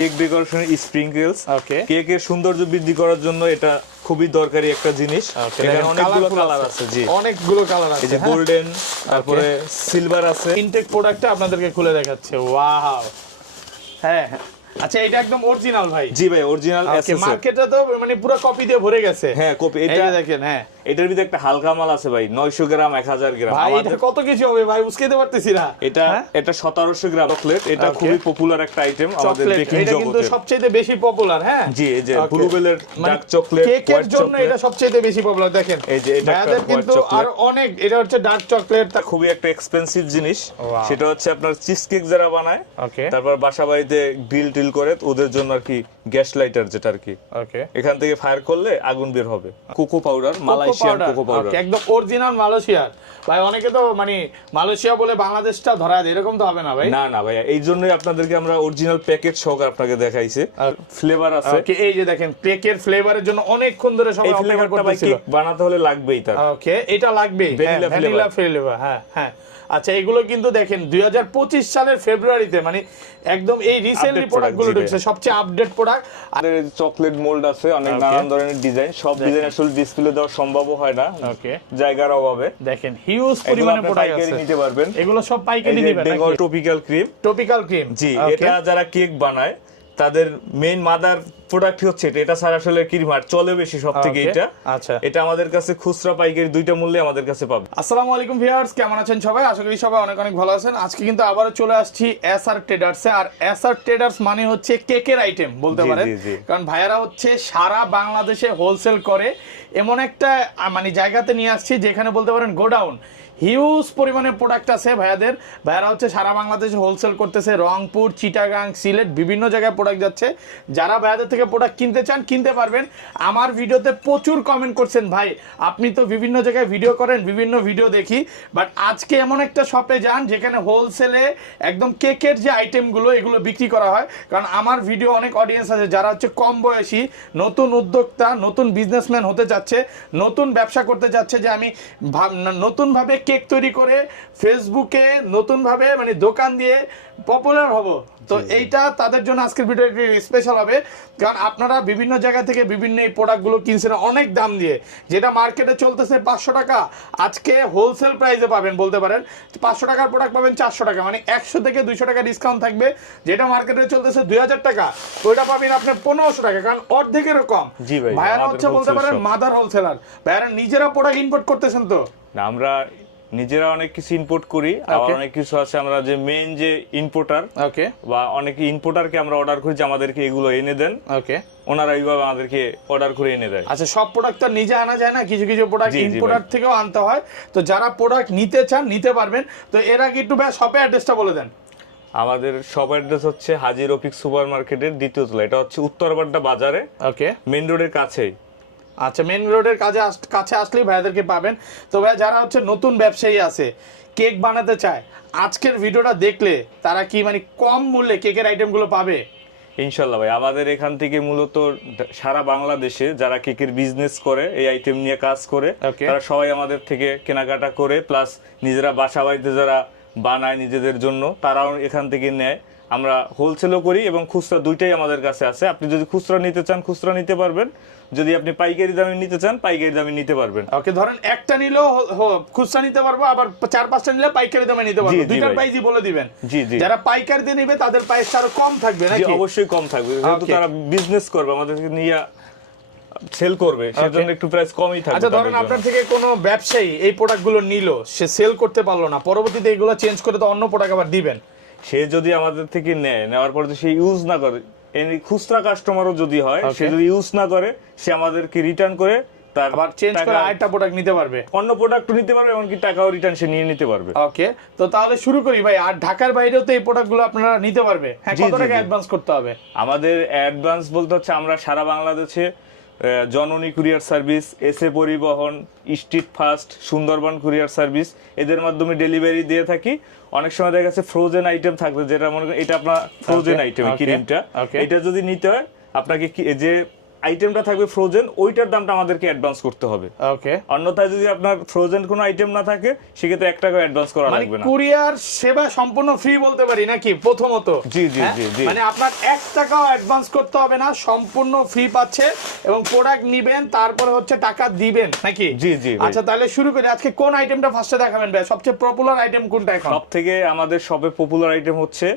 Cake decoration স্প্রিংকেলস ওকে কেকের সৌন্দর্য বৃদ্ধি করার জন্য এটা খুবই দরকারি একটা জিনিস। এখানে অনেকগুলো কালার আছে, জি অনেকগুলো কালার আছে, এই যে গোল্ডেন, তারপরে সিলভার আছে। ইনটেক প্রোডাক্টটা আপনাদেরকে খুলে দেখাচ্ছে। ওয়াও, হ্যাঁ আচ্ছা, এটা একদম অরিজিনাল ভাই? জি ভাই, অরিজিনাল এসএস। মার্কেটে তো মানে পুরো কপি দিয়ে ভরে গেছে। হ্যাঁ কপি। এটা দেখেন, হ্যাঁ এটার ভিতরে একটা হালকা মাল আছে ভাই, 900 গ্রাম 1000 গ্রাম। ভাই এটা কত কেজি হবে ভাই, বুঝতে পারতেছি না। এটা 1700 গ্রাম চকলেট। এটা খুবই পপুলার একটা আইটেম আমাদের বেকিং জগতে। এটা কিন্তু সবচেয়ে বেশি পপুলার। হ্যাঁ জি, এই যে ব্লুবেলের ডার্ক চকলেট, কেকের জন্য এটা সবচেয়ে বেশি পপুলার। দেখেন এই যে এটা একটা কিন্তু আর অনেক, এটা হচ্ছে ডার্ক চকলেট। এটা খুবই একটা এক্সপেন্সিভ জিনিস। সেটা হচ্ছে আপনার চিজ কেক যারা বানায়, তারপর বাসা বাড়িতে গ্রিল টিল করে, ওদের জন্য আর কি গ্যাস লাইটার, যেটা আর কি এখান থেকে ফায়ার করলে আগুন বের হবে। Cocoa powder, Malaysian cocoa powder, একদম অরিজিনাল মালয়েশিয়ার। ভাই অনেকে তো মানে মালয়েশিয়া বলে বাংলাদেশটা ধরা দেয়, এরকম তো হবে না ভাই। না না ভাই, এই জন্যই আপনাদেরকে আমরা অরিজিনাল প্যাকেট সহকারে আপনাকে দেখাইছি। ফ্লেভার আছে, এই যে দেখেন কেকের ফ্লেভারের জন্য অনেকক্ষণ ধরে সবাই অপেক্ষা করতেছিল। কেক বানাতে হলে লাগবেই তার। ওকে, এটা লাগবে ভ্যানিলা ফ্লেভার। হ্যাঁ হ্যাঁ। আচ্ছা, এগুলো কিন্তু দেখেন 2025 সালের ফেব্রুয়ারিতে, মানে একদম এই রিসেন্টলি প্রোডাক্টগুলো ঢুকছে, সবচেয়ে আপডেট প্রোডাক্ট। আর চকলেট মোল্ড আছে, অনেক নানান ধরনের ডিজাইন। সব ডিজাইন আসলে ডিসপ্লে দেওয়া সম্ভব হয় না জায়গার অভাবে। দেখেন হিউজ পরিমাণে প্রোডাক্ট আছে, নিতে পারবেন। এগুলো সব পাইকারি নেবেন। টপিক্যাল ক্রিম, টপিক্যাল ক্রিম, জি। এটা যারা কেক বানায় তাদের মেইন মাদার প্রোডাক্ট হচ্ছে এটা। এটা ছাড়া আসলে ক্রিম আর চলে বেশি সব থেকে এটা। আচ্ছা, এটা আমাদের কাছে খুচরা পাইকারি দুইটা মূল্যে আমাদের কাছে পাবে। আসসালামু আলাইকুম ভিউয়ার্স, কেমন আছেন সবাই? আশা করি সবাই অনেক অনেক ভালো আছেন। আজকে কিন্তু আবারও চলে আসছি এসআর ট্রেডার্সে। আর এসআর ট্রেডার্স মানে হচ্ছে কেকের আইটেম বলতে পারেন, কারণ ভাইয়ারা হচ্ছে সারা বাংলাদেশে হোলসেল করে এমন একটা মানে জায়গাতে নিয়ে আসছি যেখানে বলতে পারেন গোডাউন, হিউজ পরিমাণে প্রোডাক্ট আছে ভাইয়াদের। ভাইয়ারা হচ্ছে সারা বাংলাদেশে হোলসেল করতেছে, রংপুর, চিটাগাং, সিলেট, বিভিন্ন জায়গায় প্রোডাক্ট যাচ্ছে। যারা ভাইয়াদের থেকে প্রোডাক্ট কিনতে চান কিনতে পারবেন। আমার ভিডিওতে প্রচুর কমেন্ট করছেন, ভাই আপনি তো বিভিন্ন জায়গায় ভিডিও করেন, বিভিন্ন ভিডিও দেখি, বাট আজকে এমন একটা শপে যান যেখানে হোলসেলে একদম কেকের যে আইটেমগুলো এগুলো বিক্রি করা হয়। কারণ আমার ভিডিও অনেক অডিয়েন্স আছে যারা হচ্ছে কম বয়সী, নতুন উদ্যোক্তা, নতুন বিজনেসম্যান হতে যাচ্ছে, নতুন ব্যবসা করতে যাচ্ছে, যে আমি নতুনভাবে কেক তৈরি করে ফেসবুকে নতুনভাবে মানে দোকান দিয়ে পপুলার হব। তো এইটা তাদের জন্য আজকের ভিডিও একটি স্পেশাল হবে, কারণ আপনারা বিভিন্ন জায়গা থেকে বিভিন্ন এই প্রোডাক্টগুলো কিনছেন অনেক দাম দিয়ে, যেটা মার্কেটে চলতেছে 500 টাকা, আজকে হোলসেল প্রাইসে পাবেন। বলতে পারেন 500 টাকার প্রোডাক্ট পাবেন 400 টাকা, মানে 100 থেকে 200 টাকা ডিসকাউন্ট থাকবে। যেটা মার্কেটে চলতেছে 2000 টাকা, ওইটা পাবেন আপনার 1500 টাকা, কারণ অর্ধেকের কম। ভাইয়ারা হচ্ছে বলতে পারেন মাদার হোলসেলার। ভাইয়ারা নিজেরা প্রোডাক্ট ইম্পোর্ট করতেছেন তো? আমরা নিজেরা অনেক কিছু ইম্পোর্ট করি, আবার অনেক কিছু আছে আমরা যে মেইন যে ইম্পোর্টার, বা অনেকে ইম্পোর্টারকে আমরা অর্ডার করি যে আমাদেরকে এগুলো এনে দেন। ওনারা এইভাবে আমাদেরকে অর্ডার করে এনে দেয়। আচ্ছা, সব প্রোডাক্ট তো নিজে আনা যায় না, কিছু কিছু প্রোডাক্ট ইম্পোর্টার থেকেও আনতে হয়। তো যারা প্রোডাক্ট নিতে চান নিতে পারবেন। তো এর আগে একটু ভাই শপের অ্যাড্রেসটা বলে দেন। আমাদের শপ অ্যাড্রেস হচ্ছে হাজী রফিক সুপার মার্কেটের 2য় তলা। এটা হচ্ছে উত্তরবাড্ডা বাজারে, মেইন রোডের কাছেই। আচ্ছা, মেইন রোডের কাছে আসলেই ভাইয়াদেরকে পাবেন। তো ভাই যারা হচ্ছে নতুন ব্যবসায়ী আছে, কেক বানাতে চায়, আজকের ভিডিওটা দেখলে তারা কি মানে কম মূল্যে কেকের আইটেমগুলো পাবে? ইনশাল্লাহ ভাই, আমাদের এখান থেকে মূলত সারা বাংলাদেশে যারা কেকের বিজনেস করে, এই আইটেম নিয়ে কাজ করে, তারা সবাই আমাদের থেকে কেনাকাটা করে, প্লাস নিজেরা বাসা বাড়িতে যারা বানায় নিজেদের জন্য, তারাও এখান থেকে নেয়। আমরা হোলসেলও করি এবং খুচরা দুইটাই আমাদের কাছে আছে। আপনি যদি খুচরা নিতে চান খুচরা নিতে পারবেন, যদি আপনি পাইকারি দামে নিতে চান পাইকারি দামে নিতে পারবেন। ওকে, ধরেন একটা নিলেও খুচরা নিতে পারবো, আবার 4-5টা নিলে পাইকারি দামে নিতে পারবো। দুইটার প্রাইসই বলে দিবেন। জি জি, যারা পাইকারি দিয়ে নেবে তাদের প্রাইস আরো কম থাকবে নাকি? অবশ্যই কম থাকবে, যেহেতু তারা বিজনেস করবে, আমাদেরকে নিয়ে সেল করবে, সেজন্য একটু প্রাইস কমই থাকবে। আচ্ছা, ধরেন আপনার থেকে কোনো ব্যবসায়ী এই প্রোডাক্টগুলো নিল, সে সেল করতে পারলো না, পরবর্তীতে এগুলো চেঞ্জ করে তো অন্য প্রোডাক্ট আবার দিবেন। সে যদি আমাদের থেকে নেওয়ার পরে সে ইউজ না করে, খুচরা কাস্টমারও যদি হয়, সে যদি ইউজ না করে, সে আমাদেরকে রিটার্ন করে তার আবার চেঞ্জ করে আরেকটা প্রোডাক্ট নিতে পারবে, অন্য প্রোডাক্ট নিতে পারবে, এমনকি টাকাও রিটার্ন সে নিয়ে নিতে পারবে। ওকে, তো তাহলে শুরু করি ভাই। আর ঢাকার বাইরেও তো এই প্রোডাক্টগুলো আপনারা নিতে পারবে? হ্যাঁ, কত টাকা অ্যাডভান্স করতে হবে? আমাদের অ্যাডভান্স বলতে হচ্ছে আমরা সারা বাংলাদেশে জননী কুরিয়ার সার্ভিস, এসএ পরিবহন, street fast, Sundarban courier service, এদের মাধ্যমে ডেলিভারি দিয়ে থাকি। অনেক সময় দেখা গেছে ফ্রোজেন আইটেম থাকবে, যেটা মনে করেন এটা আপনার ফ্রোজেন আইটেম, ক্রিমটা, এটা যদি নিতে হয় আপনাকে যে আইটেমটা থাকবে ফ্রোজেন, ওইটার দামটা আমাদেরকে অ্যাডভান্স করতে হবে। ওকে, অন্যথায় যদি আপনার ফ্রোজেন কোনো আইটেম না থাকে সেক্ষেত্রে 1 টাকা অ্যাডভান্স করা মানে লাগবে না। কুরিয়ার সেবা সম্পূর্ণ ফ্রি বলতে পারি নাকি প্রথমত? জি জি হ্যাঁ? জি জি। মানে আপনার 1 টাকাও অ্যাডভান্স করতে হবে না, সম্পূর্ণ ফ্রি পাচ্ছে এবং প্রোডাক্ট নিবেন তারপরে হচ্ছে টাকা দিবেন নাকি? জি জি ভাই। আচ্ছা তাহলে শুরু করি। আজকে কোন আইটেমটা ফার্স্টে দেখাবেন ভাই? সবচেয়ে পপুলার আইটেম কোনটা এখন? সবথেকে আমাদের সবে পপুলার আইটেম হচ্ছে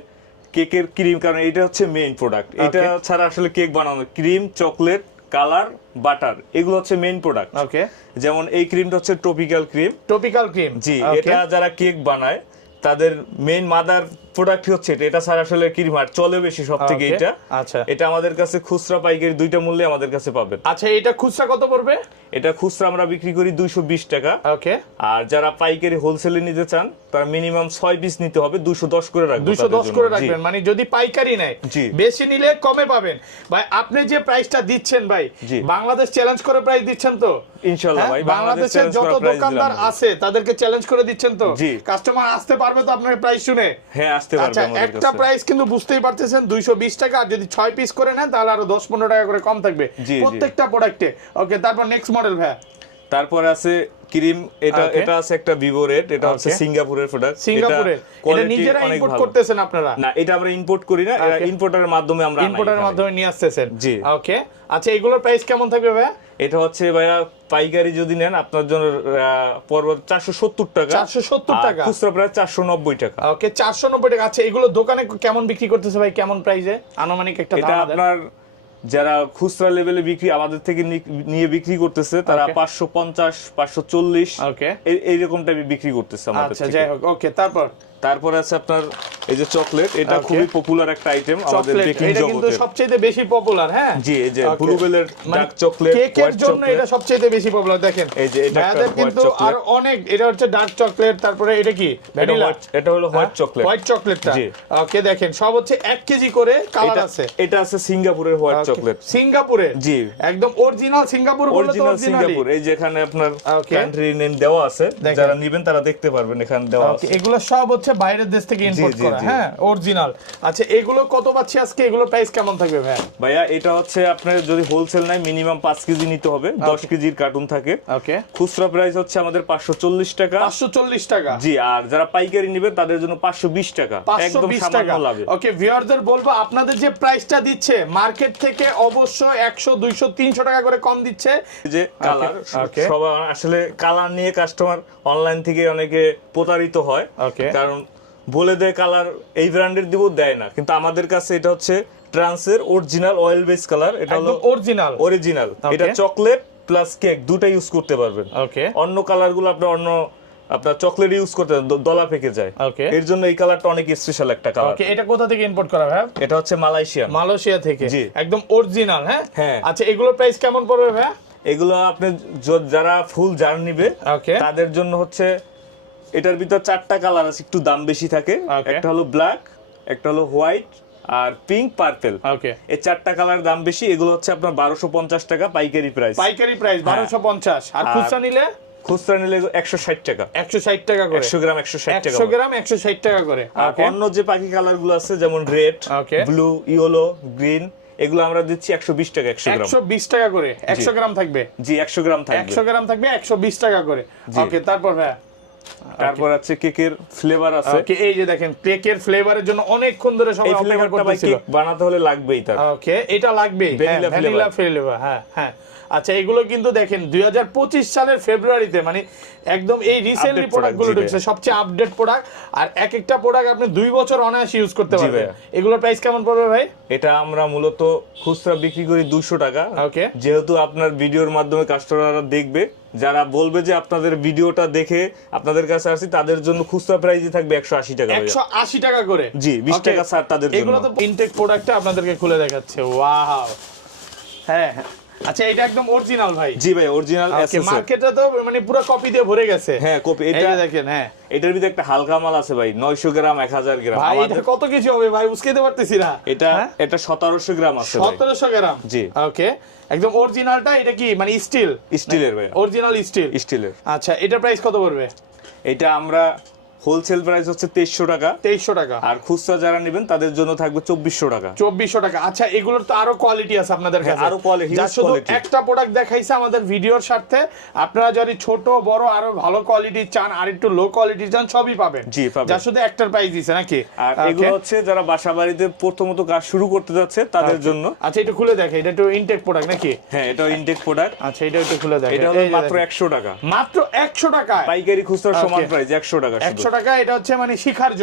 কেকের ক্রিম, কারণ এটা হচ্ছে মেইন প্রোডাক্ট। এটা ছাড়া আসলে কেক বানানো, ক্রিম, চকলেট, কালার, বাটার, এগুলো হচ্ছে মেইন প্রোডাক্ট। ওকে, যেমন এই ক্রিমটা হচ্ছে ট্রপিক্যাল ক্রিম। টপিক্যাল ক্রিম, জি, এটা যারা কেক বানায় তাদের মেইন মাদার প্রোডাক্ট হচ্ছে এটা। এটা ছাড়া আসলে ক্রিম আর চলে বেশি সব থেকে এটা। আচ্ছা, এটা আমাদের কাছে খুচরা পাইকারি দুইটা মূল্যে আমাদের কাছে পাবেন। আচ্ছা এটা খুচরা কত পড়বে? এটা খুচরা আমরা বিক্রি করি 220 টাকা। ওকে, আর যারা পাইকারি হোলসেলে নিতে চান তারা মিনিমাম 6 পিস নিতে হবে, 210 করে রাখবেন। 210 করে রাখবেন, মানে যদি পাইকারি নেয় জি। বেশি নিলে কমে পাবেন। ভাই আপনি যে প্রাইসটা দিচ্ছেন ভাই, জি। বাংলাদেশ চ্যালেঞ্জ করে প্রাইস দিচ্ছেন তো? ইনশাআল্লাহ হ্যাঁ? ভাই, বাংলাদেশের যত দোকানদার আছে তাদেরকে চ্যালেঞ্জ করে দিচ্ছেন তো? জি। কাস্টমার আসতে পারবে তো আপনার প্রাইস শুনে? হ্যাঁ, আসতে পারবে আচ্ছা, আমাদের একটা কাছে। প্রাইস কিন্তু বুঝতেই পারতেছেন 220 টাকা, আর যদি 6 পিস করে নেন তাহলে আরো 10-15 টাকা করে কম থাকবে জি, জি। প্রত্যেকটা প্রোডাক্টে। ওকে, তারপর নেক্সট মডেল ভাই। তারপর আছে ক্রিম, এটা Okay. এটা আছে একটা ভিভো রেড, এটা হচ্ছে Okay. সিঙ্গাপুরের প্রোডাক্ট। সিঙ্গাপুরের এটা নিজেরা ইম্পোর্ট করতেছেন আপনারা? না, এটা আমরা ইম্পোর্ট করি না, এটা Okay. ইম্পোর্টারের মাধ্যমে আমরা ইম্পোর্টারের মাধ্যমে নিয়ে আসতেছেন? জি। ওকে, আচ্ছা এগুলোর প্রাইস কেমন থাকবে ভাই? এটা হচ্ছে ভাইয়া পাইকারি যদি নেন আপনার জন্য পড়বে 470 টাকা। 470 টাকা। খুচরা প্রায় 490 টাকা। ওকে, 490 টাকা। আচ্ছা এগুলো দোকানে কেমন বিক্রি করতেছে ভাই, কেমন প্রাইসে আনুমানিক একটা এটা ধারণা দেন? আপনার যারা খুচরা লেভেলে বিক্রি আমাদের থেকে নিয়ে বিক্রি করতেছে তারা Okay. 550 540 ওকে, এইরকম টাইপে বিক্রি করতেছে আমাদের আচ্ছা থেকে। যাই হোক। ওকে, তারপরে আছে আপনার এই যে চকলেট, এটা Okay. খুবই পপুলার একটা আইটেম আমাদের চকলেট বেকিং এটা কিন্তু জগতে। সবচেয়ে বেশি পপুলার। হ্যাঁ, জি, এই যে Okay. ব্লুবেলের মানে ডার্ক চকলেট, কেকের হোয়াইট জন্য চকলেট। এটা সবচেয়ে বেশি পপুলার। দেখেন এই যে এটা একটা ভাইয়াদের কিন্তু হোয়াইট চকলেট। আর অনেক, এটা হচ্ছে ডার্ক চকলেট, তারপরে এটা কি ভ্যানিলা? এটা হলো হোয়াইট চকলেট। হোয়াইট চকলেটটা। জি। ওকে, দেখেন সব হচ্ছে 1 কেজি করে কালার আছে। এটা আছে সিঙ্গাপুরের হোয়াইট Okay. চকলেট। সিঙ্গাপুরের? জি। একদম অরিজিনাল সিঙ্গাপুর বলে তো অরিজিনাল অরিজিনালি। সিঙ্গাপুর, এই যে এখানে আপনার Okay. কান্ট্রি নেম দেওয়া আছে, দেখেন। যারা নেবেন তারা দেখতে পারবেন এখানে দেওয়া ওকে, আছে। এগুলো সব হচ্ছে বাইরের দেশ থেকে ইম্পোর্ট জি, করা। জি। হ্যাঁ, অরিজিনাল। আচ্ছা এগুলো কত পাচ্ছি আজকে, এগুলো প্রাইস কেমন থাকবে ভাই? ভাইয়া এটা হচ্ছে আপনার যদি হোলসেল নাই মিনিমাম 5 কেজি নিতে হবে, 10 কেজির কার্টুন থাকে। ওকে, খুচরা প্রাইস হচ্ছে আমাদের 540 টাকা। 540 টাকা। জি, আর যারা পাইকারি নেবে তাদের জন্য 520 টাকা, একদম 520 সামান্য টাকা। লাভে। ওকে, ভিউয়ারদের বলবো আপনাদের যে প্রাইসটা দিচ্ছে মার্কেট থেকে অবশ্যই 100 200 300 টাকা করে কম দিচ্ছে। এই যে কালার, Okay. সবাই আসলে কালার নিয়ে কাস্টমার অনলাইন থেকে অনেকে প্রতারিত হয়। Okay. কারণ বলে দেয় কালার এই ব্র্যান্ডের দিব, দেয় না। কিন্তু আমাদের কাছে এটা হচ্ছে ট্রান্সের অরিজিনাল অয়েল বেস কালার। এটা হলো একদম অরিজিনাল। অরিজিনাল। Okay. এটা চকলেট প্লাস কেক দুটো ইউজ করতে পারবেন। ওকে, অন্য কালারগুলো আপনার চকলেট ইউজ করতে দলা পেকে যায়। Okay. এর জন্য এই কালারটা অনেক স্পেশাল একটা কালার। ওকে, এটা কোথা থেকে ইম্পোর্ট করা ভাই? এটা হচ্ছে মালয়েশিয়ান। মালয়েশিয়া থেকে। জি। একদম অরিজিনাল। হ্যাঁ হ্যাঁ। আচ্ছা এগুলোর প্রাইস কেমন পড়বে ভাই? এগুলো আপনি যারা ফুল জার নিবে Okay. তাদের জন্য হচ্ছে এটার ভিতর 4টা কালার আছে, একটু দাম বেশি থাকে। Okay. একটা হলো ব্ল্যাক, একটা হলো হোয়াইট, আর পিঙ্ক, পার্পল। ওকে, এই 4টা কালার দাম বেশি। এগুলো হচ্ছে আপনার 1250 টাকা পাইকারি প্রাইস। পাইকারি প্রাইস 1250। আর খুচরা নিলে? খুচরা নিলে 160 টাকা। 160 টাকা করে। 100 গ্রাম 160 টাকা। 100 গ্রাম 160 টাকা করে। আর ওকে, অন্য যে বাকি কালার গুলো আছে যেমন red, Okay. Blue, yellow, green, এগুলো আমরা দিচ্ছি 120 টাকা 100 গ্রাম। 120 টাকা করে 100 গ্রাম থাকবে। জি, 100 গ্রাম থাকবে। 100 গ্রাম থাকবে 120 টাকা করে। ওকে, তারপর ভাই? তারপর আছে কেকের ফ্লেভার আছে। ওকে, এই যে দেখেন কেকের ফ্লেভারের জন্য অনেকক্ষণ ধরে সবাই এই অপেক্ষা ফ্লেভারটা ভাই করতেছিল। কেক বানাতে হলে লাগবেই তার। ওকে, এটা লাগবে Vanilla ভ্যানিলা flavor। ফ্লেভার। হ্যাঁ হ্যাঁ। আচ্ছা এগুলো কিন্তু দেখেন 2025 সালের ফেব্রুয়ারিতে, মানে একদম এই রিসেন্টলি Update প্রোডাক্টগুলো product, জি ঢুকছে, সবচেয়ে আপডেট প্রোডাক্ট। আর এক একটা প্রোডাক্ট আপনি 2 বছর অনায়াসে ইউজ করতে জি পারবেন। ভাইয়া। এগুলোর প্রাইস কেমন পড়বে ভাই? এটা আমরা মূলত খুচরা বিক্রি করি 200 টাকা। ওকে, যেহেতু আপনার ভিডিওর মাধ্যমে কাস্টমাররা দেখবে, যারা বলবে যে আপনাদের ভিডিওটা দেখে আপনাদের কাছে আসি তাদের জন্য খুচরা প্রাইসই থাকবে 180 টাকা ভাইয়া। 180 টাকা করে। জি, 20 Okay, টাকা ছাড় তাদের জন্য। এগুলো তো ইনটেক প্রোডাক্টটা আপনাদেরকে খুলে দেখাচ্ছে। ওয়াও। হ্যাঁ হ্যাঁ। আচ্ছা এটা একদম অরিজিনাল ভাই? জি ভাই, অরিজিনাল এসএস। মার্কেটে তো মানে পুরো কপি দিয়ে ভরে গেছে। হ্যাঁ, কপি। এটা এটা দেখেন। হ্যাঁ, এটার ভিতরে একটা হালকা মাল আছে ভাই, 900 গ্রাম 1000 গ্রাম। ভাই এটা কত কিছু হবে ভাই, বুঝতে পারতেছি না। এটা 1700 গ্রাম আছে ভাই। 1700 গ্রাম। জি। ওকে, একদম অরিজিনালটা। এটা কি মানে স্টিল? স্টিলের ভাই, অরিজিনাল স্টিল। স্টিলের। আচ্ছা এটার প্রাইস কত পড়বে? এটা আমরা হোলসেল প্রাইস হচ্ছে 2300 টাকা। 2300 টাকা। আর খুচরা যারা নেবেন তাদের জন্য থাকবে 2400 টাকা। 2400 টাকা। আচ্ছা, এগুলোর তো আরো কোয়ালিটি আছে আপনাদের কাছে? আরো কোয়ালিটি, যা শুধু একটা প্রোডাক্ট দেখাইছে আমাদের ভিডিওর স্বার্থে, আপনারা যদি ছোট বড় আরো ভালো কোয়ালিটি চান আর একটু লো কোয়ালিটি চান সবই পাবেন। জি পাবেন। যা শুধু একটার প্রাইস দিছে নাকি? আর এগুলো হচ্ছে যারা বাসা বাড়িতে প্রথমত কাজ শুরু করতে যাচ্ছে তাদের জন্য। আচ্ছা, এটা খুলে দেখে, এটা একটু ইনটেক প্রোডাক্ট নাকি? হ্যাঁ, এটা ইনটেক প্রোডাক্ট। আচ্ছা, এটা একটু খুলে দেখে। এটা হলো মাত্র 100 টাকা। মাত্র 100 টাকা পাইকারি খুচরা সমান প্রাইস 100 টাকা। 100 টাকা। এটা হচ্ছে মানে শেখার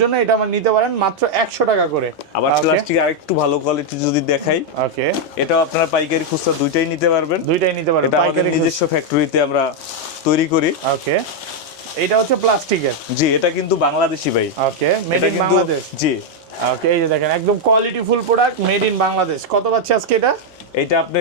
জন্য এটা মানে নিতে পারেন মাত্র 100 টাকা করে। আবার প্লাস্টিক আরেকটু ভালো কোয়ালিটি যদি দেখাই, ওকে, এটাও আপনারা পাইকারি খুচরা দুইটাই নিতে পারবেন। এটা আমাদের নিজস্ব ফ্যাক্টরিতে আমরা তৈরি করি। ওকে, এটা হচ্ছে প্লাস্টিকের। জি, এটা কিন্তু বাংলাদেশি ভাই। ওকে, মেড ইন বাংলাদেশ। জি। ওকে, এই যে দেখেন একদম quality full product, made in Bangladesh. কত পাচ্ছে আজকে এটা? এটা আপনি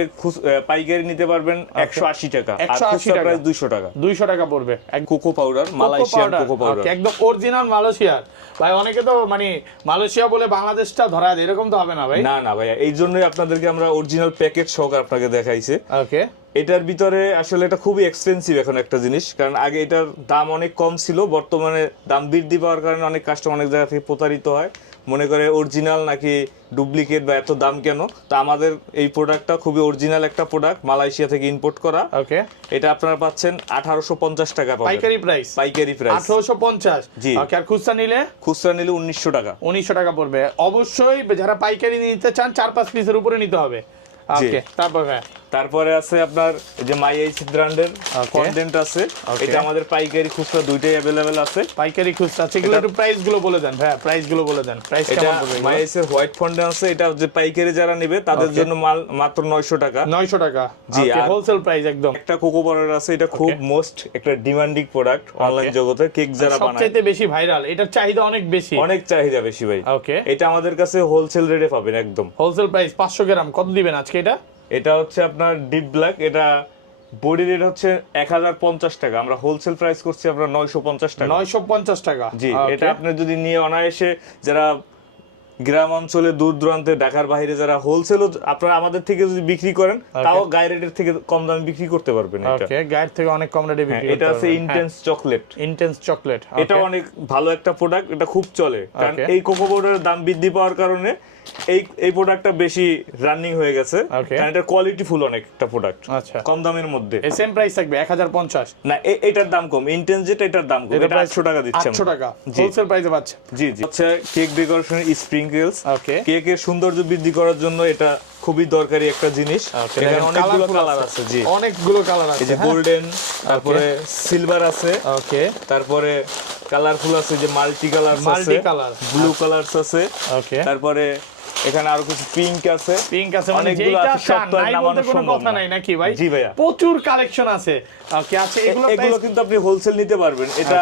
পাইকারি নিতে পারবেন 180 টাকা, আর 180 খুচরা টাকা। প্রাইস 200 টাকা। 200 টাকা পড়বে। Cocoa powder, Malaysian cocoa powder, একদম অরিজিনাল মালয়েশিয়ার। ভাই অনেকে তো মানে মালয়েশিয়া বলে বাংলাদেশটা ধরা দেয়, এরকম তো হবে না ভাই। না ভাইয়া, এই জন্যই আপনাদেরকে আমরা অরিজিনাল প্যাকেট সহকারে আপনাকে দেখাইছে। ওকে, এটার ভিতরে আসলে এটা খুবই এক্সপেন্সিভ এখন একটা জিনিস, কারণ আগে এটার দাম অনেক কম ছিল, বর্তমানে দাম বৃদ্ধি পাওয়ার কারণে অনেক কাস্টমার অনেক জায়গা থেকে প্রতারিত হয়, মনে করে অরিজিনাল নাকি ডুপ্লিকেট বা এত দাম কেন। তো আমাদের এই প্রোডাক্টটা খুবই অরিজিনাল একটা প্রোডাক্ট, মালয়েশিয়া থেকে ইম্পোর্ট করা। ওকে, এটা আপনারা পাচ্ছেন 1850 টাকা পাবেন পাইকারি প্রাইস। 1850। জি। ওকে, আর খুচরা নিলে? খুচরা নিলে 1900 টাকা। 1900 টাকা পড়বে। অবশ্যই যারা পাইকারি নিতে চান 4-5 পিসের উপরে নিতে হবে। ওকে, তারপরে আছে আপনার এই যে মাই এইচ ব্র্যান্ডের কনডেন্ট আছে। এটা আমাদের পাইকারি খুচরা দুইটাই अवेलेबल আছে। পাইকারি খুচরা আছে, এগুলো একটু প্রাইস গুলো বলে দেন ভাই, প্রাইস গুলো বলে দেন। প্রাইস কেমন পড়বে? মাই এইচ এর হোয়াইট ফন্ডে আছে, এটা যে পাইকারি যারা নেবে তাদের জন্য মাত্র 900 টাকা। 900 টাকা। জি, আর হোলসেল প্রাইস একদম। একটা কোকো পাউডার আছে, এটা খুব মোস্ট একটা ডিমান্ডিং প্রোডাক্ট অনলাইন জগতে, কেক যারা বানায় সবচেয়ে বেশি ভাইরাল, এটার চাহিদা অনেক বেশি। অনেক চাহিদা বেশি ভাই। ওকে, এটা আমাদের কাছে হোলসেল রেটে পাবেন একদম। হোলসেল প্রাইস 500 গ্রাম কত দিবেন আজকে এটা? এটা হচ্ছে আপনার ডিপ ব্ল্যাক, এটা বডি রেট হচ্ছে 1050 টাকা, আমরা হোলসেল প্রাইস করছি আপনার 950 টাকা। 950 টাকা। জি, এটা আপনি যদি নিয়ে অনায়াসে যারা গ্রাম অঞ্চলে দূর দূরান্তে ঢাকার বাইরে যারা হোলসেলও আপনারা আমাদের থেকে যদি বিক্রি করেন, তাও গায়ের রেটের থেকে কম দামে বিক্রি করতে পারবেন। এটা ওকে, গায়ের থেকে অনেক কম রেটে বিক্রি করতে এটা আছে ইন্টেন্স চকলেট। ইন্টেন্স চকলেট, এটা অনেক ভালো একটা প্রোডাক্ট, এটা খুব চলে, কারণ এই কোকো পাউডারের দাম বৃদ্ধি পাওয়ার কারণে এই প্রোডাক্টটা বেশি রানিং হয়ে গেছে, কারণ এটা কোয়ালিটি ফুল অনেক একটা প্রোডাক্ট। আচ্ছা, কম দামের মধ্যে সেম প্রাইস থাকবে 1050 না, এটার দাম কম। ইন্টেন্স যেটা, এটার দাম কম, এটা 800 টাকা দিচ্ছি 800 টাকা হোলসেল প্রাইসে পাচ্ছে। জি জি। আচ্ছা, কেক ডেকোরেশনের স্প্রিংকেলস। ওকে, কেকের সৌন্দর্য বৃদ্ধি করার জন্য এটা খুবই দরকারি একটা জিনিস। এখানে অনেকগুলো কালার আছে। জি, অনেকগুলো কালার আছে, এই যে গোল্ডেন, তারপরে সিলভার আছে। ওকে, তারপরে কালারফুল আছে, যে মাল্টি কালার আছে, মাল্টি কালার, ব্লু কালারস আছে। ওকে, তারপরে এখানে আরো কিছু পিঙ্ক আছে। পিঙ্ক আছে, মানে অনেকগুলো যেটা আছে, সব তো আর নাই নামানো বলতে কোনো সম্ভব কথা না। নাই নাকি ভাই? জি ভাইয়া, প্রচুর কালেকশন আছে। ওকে, আচ্ছা, এগুলো কিন্তু আপনি হোলসেল নিতে পারবেন। এটা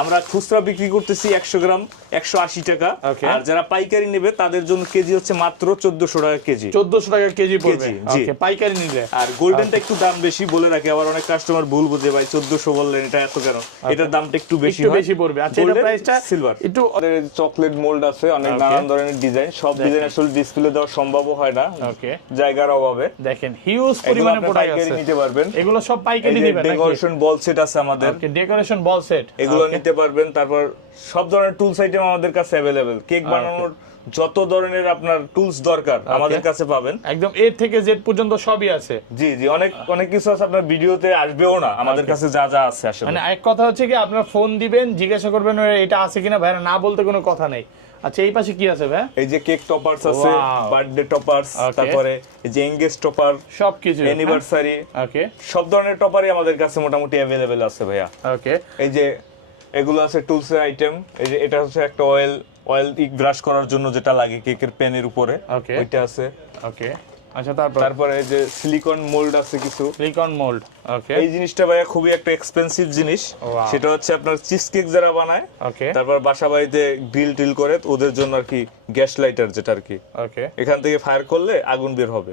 আমরা খুচরা বিক্রি করতেছি 100 গ্রাম 180 টাকা, আর যারা পাইকারি নেবে তাদের জন্য কেজি হচ্ছে মাত্র 1400 টাকা কেজি। 1400 টাকা কেজি পড়বে। জি, ওকে, পাইকারি নিলে। আর গোল্ডেনটা একটু দাম বেশি বলে রাখি, আবার অনেক কাস্টমার ভুল বুঝে, ভাই 1400 বললেন, এটা এত কেন? এটার দামটা একটু বেশি হয়, বেশি পড়বে। আচ্ছা, এটা প্রাইসটা সিলভার। একটু চকলেট মোল্ড আছে, অনেক নানান ধরনের ডিজাইন, সব ডিজাইন আসলে ডিসপ্লে দেওয়া সম্ভব হয় না ওকে জায়গার অভাবে। দেখেন হিউজ পরিমাণে প্রোডাক্ট আছে, নিতে পারবেন। এগুলো সব পাইকারি নেবেন নাকি? ডেকোরেশন বল সেট আছে আমাদের। ওকে, ডেকোরেশন বল সেট, এগুলো নিতে পারবেন। তারপর সব ধরনের টুলস আইটেম আমাদের কাছে अवेलेबल। কেক বানানোর যত ধরনের আপনার টুলস দরকার আমাদের কাছে পাবেন, একদম এ থেকে জেড পর্যন্ত সবই আছে। জি জি, অনেক কিছু আছে, আপনার ভিডিওতে আসবেও না আমাদের কাছে যা যা আছে আসলে। মানে এক কথা হচ্ছে কি, আপনার ফোন দিবেন, জিজ্ঞাসা করবেন এটা আছে কিনা, ভাই না বলতে কোনো কথা নেই। আচ্ছা, এই পাশে কি আছে ভাই? এই যে কেক টপারস আছে, বার্থডে টপারস, তারপরে এই যে এনগেজ টপার, সবকিছু অ্যানিভার্সারি, ওকে, সব ধরনের টপারই আমাদের কাছে মোটামুটি अवेलेबल আছে ভাইয়া। ওকে, এই যে এগুলো আছে টুলস এর আইটেম। এই যে এটা হচ্ছে একটা অয়েল ব্রাশ করার জন্য যেটা লাগে কেকের প্যানের উপরে, ওইটা আছে। ওকে, আচ্ছা, তারপরে এই যে সিলিকন মোল্ড আছে কিছু, সিলিকন মোল্ড। ওকে, এই জিনিসটা ভাইয়া খুবই একটা এক্সপেন্সিভ জিনিস। সেটা হচ্ছে আপনার চিজ কেক যারা বানায়, ওকে, তারপর বাসা বাড়িতে গ্রিল টিল করে, ওদের জন্য আর কি গ্যাস লাইটার যেটা আর কি, ওকে, এখান থেকে ফায়ার করলে আগুন বের হবে।